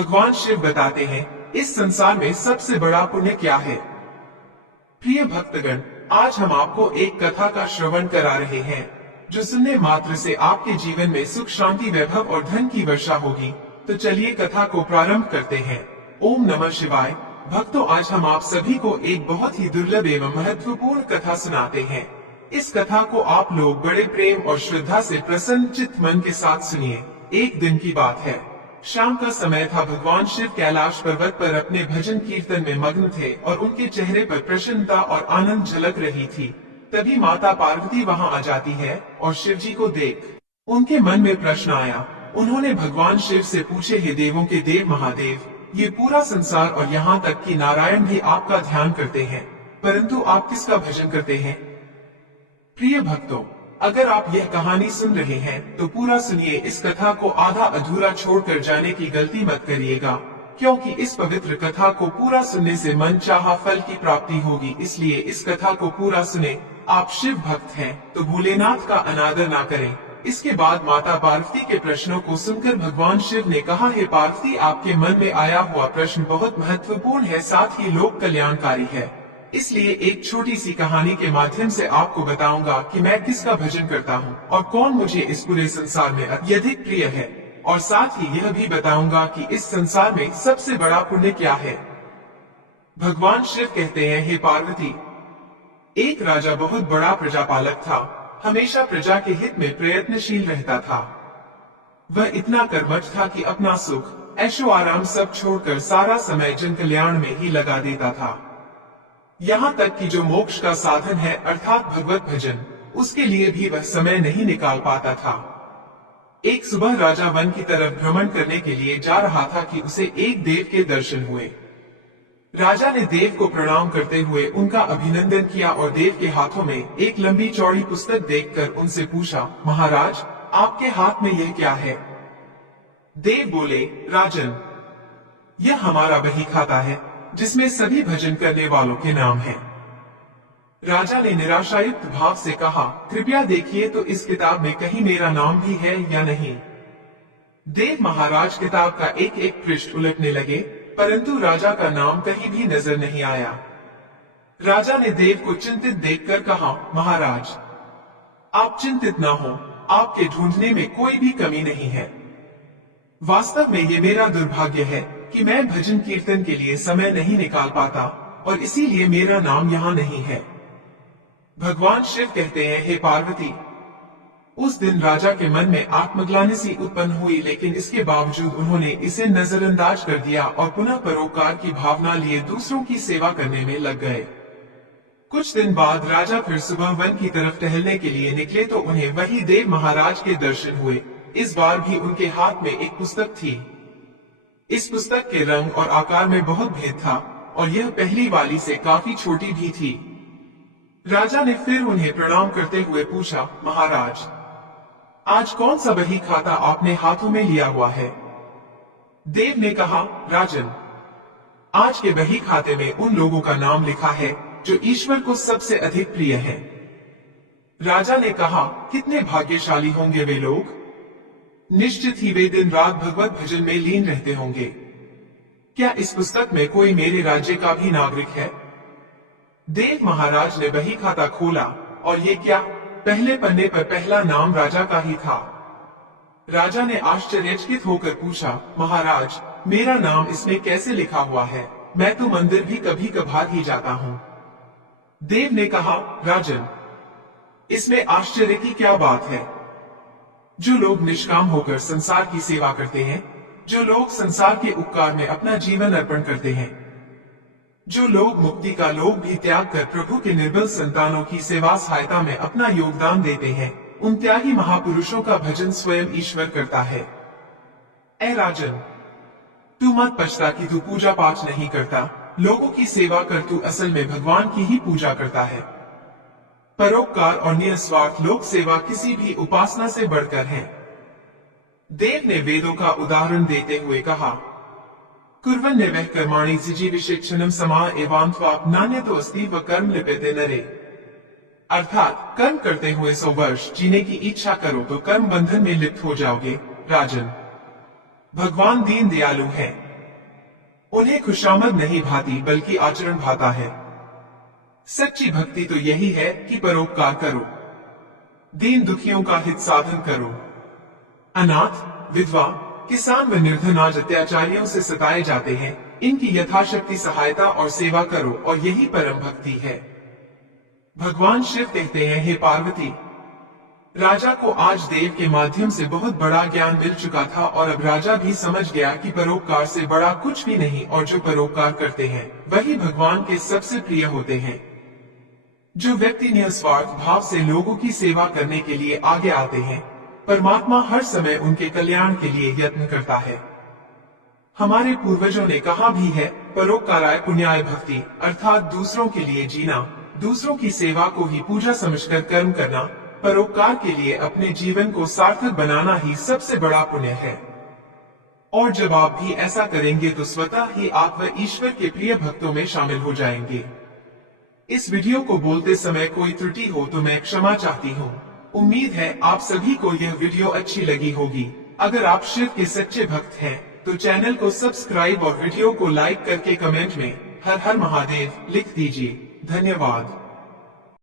भगवान शिव बताते हैं, इस संसार में सबसे बड़ा पुण्य क्या है। प्रिय भक्तगण, आज हम आपको एक कथा का श्रवण करा रहे हैं, जो सुनने मात्र से आपके जीवन में सुख, शांति, वैभव और धन की वर्षा होगी। तो चलिए कथा को प्रारंभ करते हैं। ओम नमः शिवाय। भक्तों, आज हम आप सभी को एक बहुत ही दुर्लभ एवं महत्वपूर्ण कथा सुनाते हैं। इस कथा को आप लोग बड़े प्रेम और श्रद्धा से प्रसन्न चित्त मन के साथ सुनिए। एक दिन की बात है, शाम का समय था। भगवान शिव कैलाश पर्वत पर अपने भजन कीर्तन में मग्न थे और उनके चेहरे पर प्रसन्नता और आनंद झलक रही थी। तभी माता पार्वती वहां आ जाती है और शिव जी को देख उनके मन में प्रश्न आया। उन्होंने भगवान शिव से पूछे, हे देवों के देव महादेव, ये पूरा संसार और यहाँ तक कि नारायण भी आपका ध्यान करते हैं, परंतु आप किसका भजन करते हैं। प्रिय भक्तों, अगर आप यह कहानी सुन रहे हैं तो पूरा सुनिए। इस कथा को आधा अधूरा छोड़कर जाने की गलती मत करिएगा, क्योंकि इस पवित्र कथा को पूरा सुनने से मन चाहा फल की प्राप्ति होगी। इसलिए इस कथा को पूरा सुने। आप शिव भक्त हैं तो भोलेनाथ का अनादर ना करें। इसके बाद माता पार्वती के प्रश्नों को सुनकर भगवान शिव ने कहा, हे पार्वती, आपके मन में आया हुआ प्रश्न बहुत महत्वपूर्ण है, साथ ही लोक कल्याणकारी है। इसलिए एक छोटी सी कहानी के माध्यम से आपको बताऊंगा कि मैं किसका भजन करता हूँ और कौन मुझे इस पूरे संसार में अत्यधिक प्रिय है, और साथ ही यह भी बताऊंगा कि इस संसार में सबसे बड़ा पुण्य क्या है। भगवान शिव कहते हैं, हे पार्वती, एक राजा बहुत बड़ा प्रजापालक था। हमेशा प्रजा के हित में प्रयत्नशील रहता था। वह इतना कर्मठ था कि अपना सुख, ऐशो आराम सब छोड़कर सारा समय जन कल्याण में ही लगा देता था। यहाँ तक कि जो मोक्ष का साधन है अर्थात भगवत भजन, उसके लिए भी वह समय नहीं निकाल पाता था। एक सुबह राजा वन की तरफ भ्रमण करने के लिए जा रहा था कि उसे एक देव के दर्शन हुए। राजा ने देव को प्रणाम करते हुए उनका अभिनंदन किया और देव के हाथों में एक लंबी चौड़ी पुस्तक देखकर उनसे पूछा, महाराज, आपके हाथ में यह क्या है। देव बोले, राजन, यह हमारा बही खाता है, जिसमें सभी भजन करने वालों के नाम हैं। राजा ने निराशायुक्त भाव से कहा, कृपया देखिए तो इस किताब में कहीं मेरा नाम भी है या नहीं। देव महाराज किताब का एक एक पृष्ठ उलटने लगे, परंतु राजा का नाम कहीं भी नजर नहीं आया। राजा ने देव को चिंतित देखकर कहा, महाराज, आप चिंतित ना हो, आपके ढूंढने में कोई भी कमी नहीं है। वास्तव में ये मेरा दुर्भाग्य है कि मैं भजन कीर्तन के लिए समय नहीं निकाल पाता, और इसीलिए मेरा नाम यहाँ नहीं है। भगवान शिव कहते हैं, हे पार्वती, उस दिन राजा के मन में आत्मग्लानि सी उत्पन्न हुई, लेकिन इसके बावजूद उन्होंने इसे नजरअंदाज कर दिया और पुनः परोपकार की भावना लिए दूसरों की सेवा करने में लग गए। कुछ दिन बाद राजा फिर सुबह वन की तरफ टहलने के लिए निकले तो उन्हें वही देव महाराज के दर्शन हुए। इस बार भी उनके हाथ में एक पुस्तक थी। इस पुस्तक के रंग और आकार में बहुत भेद था और यह पहली वाली से काफी छोटी भी थी। राजा ने फिर उन्हें प्रणाम करते हुए पूछा, महाराज, आज कौन सा बही खाता आपने हाथों में लिया हुआ है। देव ने कहा, राजन, आज के बही खाते में उन लोगों का नाम लिखा है जो ईश्वर को सबसे अधिक प्रिय है। राजा ने कहा, कितने भाग्यशाली होंगे वे लोग, निश्चित ही वे दिन रात भगवत भजन में लीन रहते होंगे। क्या इस पुस्तक में कोई मेरे राज्य का भी नागरिक है। देव महाराज ने बही खाता खोला और ये क्या, पहले पन्ने पर पहला नाम राजा का ही था। राजा ने आश्चर्यचकित होकर पूछा, महाराज, मेरा नाम इसमें कैसे लिखा हुआ है, मैं तो मंदिर भी कभी कभार ही जाता हूँ। देव ने कहा, राजन, इसमें आश्चर्य की क्या बात है। जो लोग निष्काम होकर संसार की सेवा करते हैं, जो लोग संसार के उपकार में अपना जीवन अर्पण करते हैं, जो लोग मुक्ति का लोभ भी त्याग कर प्रभु के निर्बल संतानों की सेवा सहायता में अपना योगदान देते हैं, उन त्यागी महापुरुषों का भजन स्वयं ईश्वर करता है। ऐ राजन, तू मत पछता कि तू पूजा पाठ नहीं करता, लोगों की सेवा कर, तू असल में भगवान की ही पूजा करता है। परोपकार और निस्वार्थ लोक सेवा किसी भी उपासना से बढ़कर है। देव ने वेदों का उदाहरण देते हुए कहा, कुर्वन्ने वह कर्माणि जिजीविषेक्षणम समा एवान्त्वाप नान्यतो अस्ति व कर्म लिप्यते नरे। अर्थात कर्म करते हुए 100 वर्ष जीने की इच्छा करो तो कर्म बंधन में लिप्त हो जाओगे। राजन, भगवान दीन दयालु हैं, उन्हें खुशामद नहीं भाती बल्कि आचरण भाता है। सच्ची भक्ति तो यही है कि परोपकार करो, दीन दुखियों का हित साधन करो, अनाथ, विधवा, किसान व निर्धन आज अत्याचारियों से सताए जाते हैं, इनकी यथाशक्ति सहायता और सेवा करो और यही परम भक्ति है। भगवान शिव कहते हैं, हे पार्वती, राजा को आज देव के माध्यम से बहुत बड़ा ज्ञान मिल चुका था और अब राजा भी समझ गया कि परोपकार से बड़ा कुछ भी नहीं और जो परोपकार करते हैं वही भगवान के सबसे प्रिय होते हैं। जो व्यक्ति निस्वार्थ भाव से लोगों की सेवा करने के लिए आगे आते हैं, परमात्मा हर समय उनके कल्याण के लिए यत्न करता है। हमारे पूर्वजों ने कहा भी है, परोपकाराय पुण्याय भक्ति, अर्थात दूसरों के लिए जीना, दूसरों की सेवा को ही पूजा समझकर कर्म करना, परोपकार के लिए अपने जीवन को सार्थक बनाना ही सबसे बड़ा पुण्य है। और जब आप भी ऐसा करेंगे तो स्वतः ही आप व ईश्वर के प्रिय भक्तों में शामिल हो जाएंगे। इस वीडियो को बोलते समय कोई त्रुटि हो तो मैं क्षमा चाहती हूँ। उम्मीद है आप सभी को यह वीडियो अच्छी लगी होगी। अगर आप शिव के सच्चे भक्त हैं तो चैनल को सब्सक्राइब और वीडियो को लाइक करके कमेंट में हर हर महादेव लिख दीजिए। धन्यवाद।